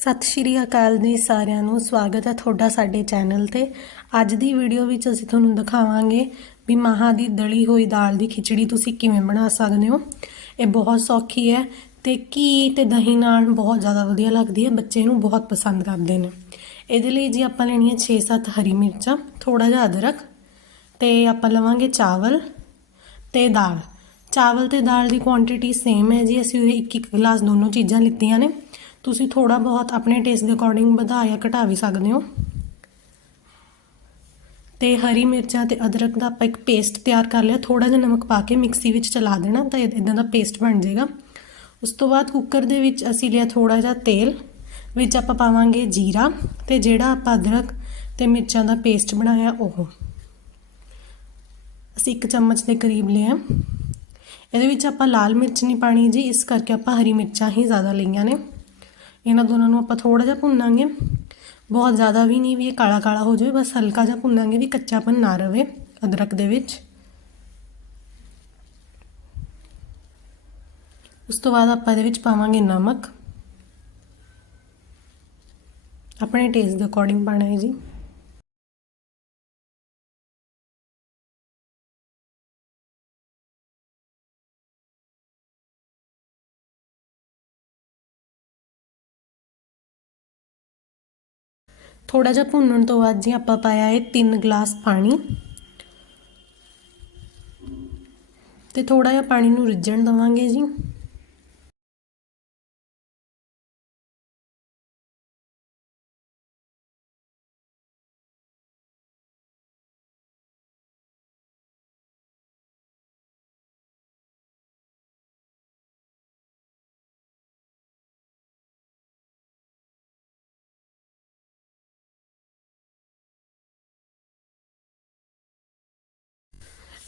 ਸਤਿ ਸ਼੍ਰੀ ਅਕਾਲ ਜੀ ਸਾਰਿਆਂ ਨੂੰ। ਸਵਾਗਤ ਹੈ ਤੁਹਾਡਾ ਸਾਡੇ ਚੈਨਲ ਤੇ। ਅੱਜ ਦੀ ਵੀਡੀਓ ਵਿੱਚ ਅਸੀਂ ਤੁਹਾਨੂੰ ਦਿਖਾਵਾਂਗੇ ਵੀ ਮਾਹਾਂ ਦੀ ਦਲੀ ਹੋਈ ਦਾਲ ਦੀ ਖਿਚੜੀ ਤੁਸੀਂ ਕਿਵੇਂ ਬਣਾ ਸਕਦੇ ਹੋ। ਇਹ ਬਹੁਤ ਸੌਖੀ ਹੈ ਤੇ ਘੀ ਤੇ ਦਹੀਂ ਨਾਲ ਬਹੁਤ ਜ਼ਿਆਦਾ ਵਧੀਆ ਲੱਗਦੀ ਹੈ। ਬੱਚੇ ਨੂੰ ਬਹੁਤ ਪਸੰਦ ਕਰਦੇ ਨੇ। ਇਹਦੇ ਲਈ ਜੀ ਆਪਾਂ ਲੈਣੀ ਹੈ 6-7 ਹਰੀ ਮਿਰਚਾਂ ਥੋੜਾ ਜਿਹਾ ਅਦਰਕ ਤੇ ਆਪਾਂ ਲਵਾਂਗੇ ਚਾਵਲ ਤੇ ਦਾਲ। ਚਾਵਲ ਤੇ ਦਾਲ ਦੀ ਕੁਆਂਟੀਟੀ ਸੇਮ ਹੈ ਜੀ। ਅਸੀਂ ਉਹਦੇ ਇੱਕ ਇੱਕ ਗਲਾਸ ਦੋਨੋਂ ਚੀਜ਼ਾਂ ਲਿੱਤੀਆਂ ਨੇ। ਤੁਸੀਂ ਥੋੜਾ ਬਹੁਤ ਆਪਣੇ ਟੇਸਟ ਦੇ ਅਕੋਰਡਿੰਗ ਵਧਾ ਜਾਂ ਘਟਾ ਵੀ ਸਕਦੇ ਹੋ। ਤੇ ਹਰੀ ਮਿਰਚਾਂ ਤੇ ਅਦਰਕ ਦਾ ਆਪਾਂ ਇੱਕ ਪੇਸਟ ਤਿਆਰ ਕਰ ਲਿਆ। ਥੋੜਾ ਜਿਹਾ ਨਮਕ ਪਾ ਕੇ ਮਿਕਸੀ ਵਿੱਚ ਚਲਾ ਦੇਣਾ ਤਾਂ ਇਦਾਂ ਦਾ ਪੇਸਟ ਬਣ ਜਾਏਗਾ। ਉਸ ਤੋਂ ਬਾਅਦ ਕੁੱਕਰ ਦੇ ਵਿੱਚ ਅਸੀਂ ਲਿਆ ਥੋੜਾ ਜਿਹਾ ਤੇਲ, ਵਿੱਚ ਆਪਾਂ ਪਾਵਾਂਗੇ ਜੀਰਾ ਤੇ ਜਿਹੜਾ ਆਪਾਂ ਅਦਰਕ ਤੇ ਮਿਰਚਾਂ ਦਾ ਪੇਸਟ ਬਣਾਇਆ ਉਹ। ਅਸੀਂ ਇੱਕ ਚਮਚ ਦੇ ਕਰੀਬ ਲਿਆ। ਇਹਦੇ ਵਿੱਚ ਆਪਾਂ ਲਾਲ ਮਿਰਚ ਨਹੀਂ ਪਾਣੀ ਜੀ, ਇਸ ਕਰਕੇ ਆਪਾਂ ਹਰੀ ਮਿਰਚਾਂ ਹੀ ਜ਼ਿਆਦਾ ਲਈਆਂ ਨੇ। ਇਹਨਾਂ ਦੋਨਾਂ ਨੂੰ ਆਪਾਂ ਥੋੜਾ ਜਿਹਾ ਭੁੰਨਾਂਗੇ। ਬਹੁਤ ਜ਼ਿਆਦਾ ਵੀ ਨਹੀਂ ਵੀ ਇਹ ਕਾਲਾ ਕਾਲਾ ਹੋ ਜਾਵੇ, ਬਸ ਹਲਕਾ ਜਿਹਾ ਭੁੰਨਾਂਗੇ ਵੀ ਕੱਚਾਪਨ ਨਾ ਰਵੇ ਅਦਰਕ ਦੇ ਵਿੱਚ। ਉਸ ਤੋਂ ਬਾਅਦ ਆਪਾਂ ਇਹਦੇ ਵਿੱਚ ਪਾਵਾਂਗੇ ਨਮਕ। ਆਪਣੇ ਟੇਸਟ ਦੇ ਅਕੋਰਡਿੰਗ ਪਾਣਾ ਹੈ ਜੀ। ਥੋੜਾ ਜਿਹਾ ਭੁੰਨਣ ਤੋਂ ਬਾਅਦ ਜੀ ਆਪਾਂ ਪਾਇਆ ਹੈ 3 ਗਲਾਸ ਪਾਣੀ। ਤੇ ਥੋੜਾ ਜਿਹਾ ਪਾਣੀ ਨੂੰ ਰਿੱਝਣ ਦਵਾਂਗੇ ਜੀ।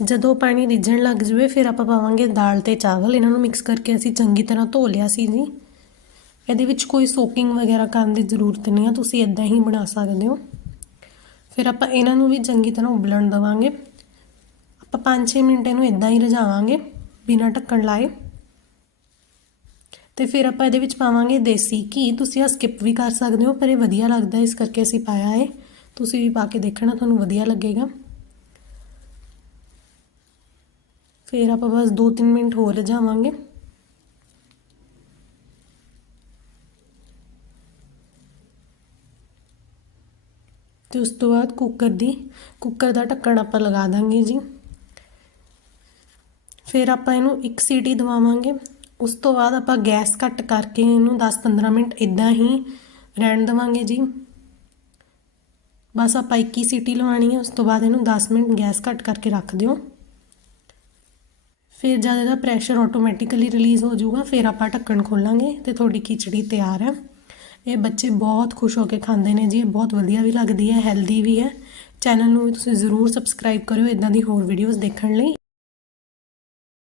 ਜਦੋਂ ਪਾਣੀ ਰਿੱਝਣ ਲੱਗ ਜਾਵੇ ਫਿਰ ਆਪਾਂ ਪਾਵਾਂਗੇ ਦਾਲ ਤੇ ਚਾਵਲ। ਇਹਨਾਂ ਨੂੰ ਮਿਕਸ ਕਰਕੇ ਅਸੀਂ ਚੰਗੀ ਤਰ੍ਹਾਂ ਧੋ ਲਿਆ ਸੀ ਜੀ। ਇਹਦੇ ਵਿੱਚ ਕੋਈ ਸੋਕਿੰਗ ਵਗੈਰਾ ਕਰਨ ਦੀ ਜ਼ਰੂਰਤ ਨਹੀਂ ਆ, ਤੁਸੀਂ ਇਦਾਂ ਹੀ ਬਣਾ ਸਕਦੇ ਹੋ। ਫਿਰ ਆਪਾਂ ਇਹਨਾਂ ਨੂੰ ਵੀ ਚੰਗੀ ਤਰ੍ਹਾਂ ਉਬਲਣ ਦਵਾਂਗੇ। ਆਪਾਂ 5-6 ਮਿੰਟ ਇਹਨੂੰ ਇਦਾਂ ਹੀ ਰਝਾਵਾਂਗੇ ਬਿਨਾਂ ਢੱਕਣ ਲਾਏ। ਤੇ ਫਿਰ ਆਪਾਂ ਇਹਦੇ ਵਿੱਚ ਪਾਵਾਂਗੇ ਦੇਸੀ ਘੀ। ਤੁਸੀਂ ਆ ਸਕਿਪ ਵੀ ਕਰ ਸਕਦੇ ਹੋ, ਪਰ ਇਹ ਵਧੀਆ ਲੱਗਦਾ, ਇਸ ਕਰਕੇ ਅਸੀਂ ਪਾਇਆ ਹੈ ਤੁਸੀਂ ਵੀ ਪਾ ਕੇ ਦੇਖਣਾ, ਤੁਹਾਨੂੰ ਵਧੀਆ ਲੱਗੇਗਾ। ਫਿਰ ਆਪਾਂ ਬਸ 2-3 ਮਿੰਟ ਹੋਰ ਰਝਾਵਾਂਗੇ ਤੇ ਉਸ ਤੋਂ ਬਾਅਦ ਕੁੱਕਰ ਦੀ ਕੁੱਕਰ ਦਾ ਢੱਕਣ ਆਪਾਂ ਲਗਾ ਦਾਂਗੇ ਜੀ। ਫਿਰ ਆਪਾਂ ਇਹਨੂੰ ਇੱਕ ਸੀਟੀ ਦਵਾਵਾਂਗੇ। ਉਸ ਤੋਂ ਬਾਅਦ ਆਪਾਂ ਗੈਸ ਘੱਟ ਕਰਕੇ ਇਹਨੂੰ 10-15 ਮਿੰਟ ਇਦਾਂ ਹੀ ਰਹਿਣ ਦਵਾਂਗੇ ਜੀ। ਬਸ ਆਪਾਂ ਇੱਕ ਹੀ ਸੀਟੀ ਲਵਾਣੀ ਹੈ, ਉਸ ਤੋਂ ਬਾਅਦ ਇਹਨੂੰ 10 ਮਿੰਟ ਗੈਸ ਘੱਟ ਕਰਕੇ ਰੱਖ ਦਿਓ। ਫਿਰ ਜਦ ਇਹਦਾ ਪ੍ਰੈਸ਼ਰ ਆਟੋਮੈਟਿਕਲੀ ਰਿਲੀਜ਼ ਹੋ ਜਾਊਗਾ, ਫਿਰ ਆਪਾਂ ਢੱਕਣ ਖੋਲਾਂਗੇ ਤੇ ਤੁਹਾਡੀ ਖਿਚੜੀ ਤਿਆਰ ਹੈ। ਇਹ ਬੱਚੇ ਬਹੁਤ ਖੁਸ਼ ਹੋ ਕੇ ਖਾਂਦੇ ਨੇ ਜੀ, ਇਹ ਬਹੁਤ ਵਧੀਆ ਵੀ ਲੱਗਦੀ ਹੈ ਹੈਲਦੀ ਵੀ ਹੈ। ਚੈਨਲ ਨੂੰ ਤੁਸੀਂ ਜ਼ਰੂਰ ਸਬਸਕ੍ਰਾਈਬ ਕਰਿਓ ਇਦਾਂ ਦੀ ਹੋਰ ਵੀਡੀਓਜ਼ ਦੇਖਣ ਲਈ।